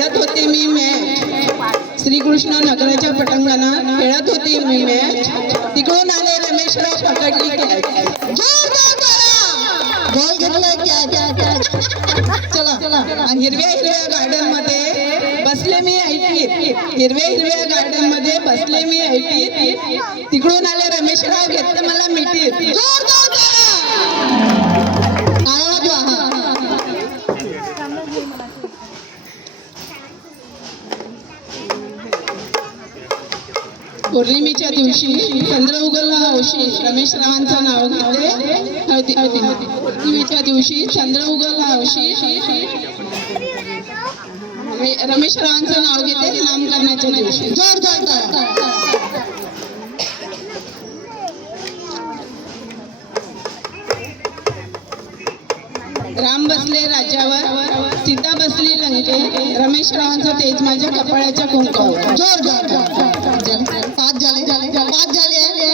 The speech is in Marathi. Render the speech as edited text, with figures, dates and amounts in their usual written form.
खेळत होती मी मॅच श्रीकृष्ण नगराच्या पटांगणात खेळत होती मी मॅच तिकडून आले रमेशराव पकडली कॅच गोल घेतलाय चला हिरव्या हिरव्या गार्डन मध्ये बसले मी ऐटीत हिरव्या हिरव्या गार्डन मध्ये बसले मी ऐटीत तिकडून आले रमेशराव घेतलं मला मिठीत पौर्णिमेच्या दिवशी चंद्र उगवला हौशी रमेशरावांचं नाव घेते पौर्णिमेच्या दिवशी चंद्र उगवला हौशी रमेशरावांचं नाव घेते नामकरणाच्या दिवशी राम बसले राज्यावर सीता बसली लंके रमेशरावांचं तेज माझ्या कपाळाच्या कुंकावर जोर जोर 5 झाले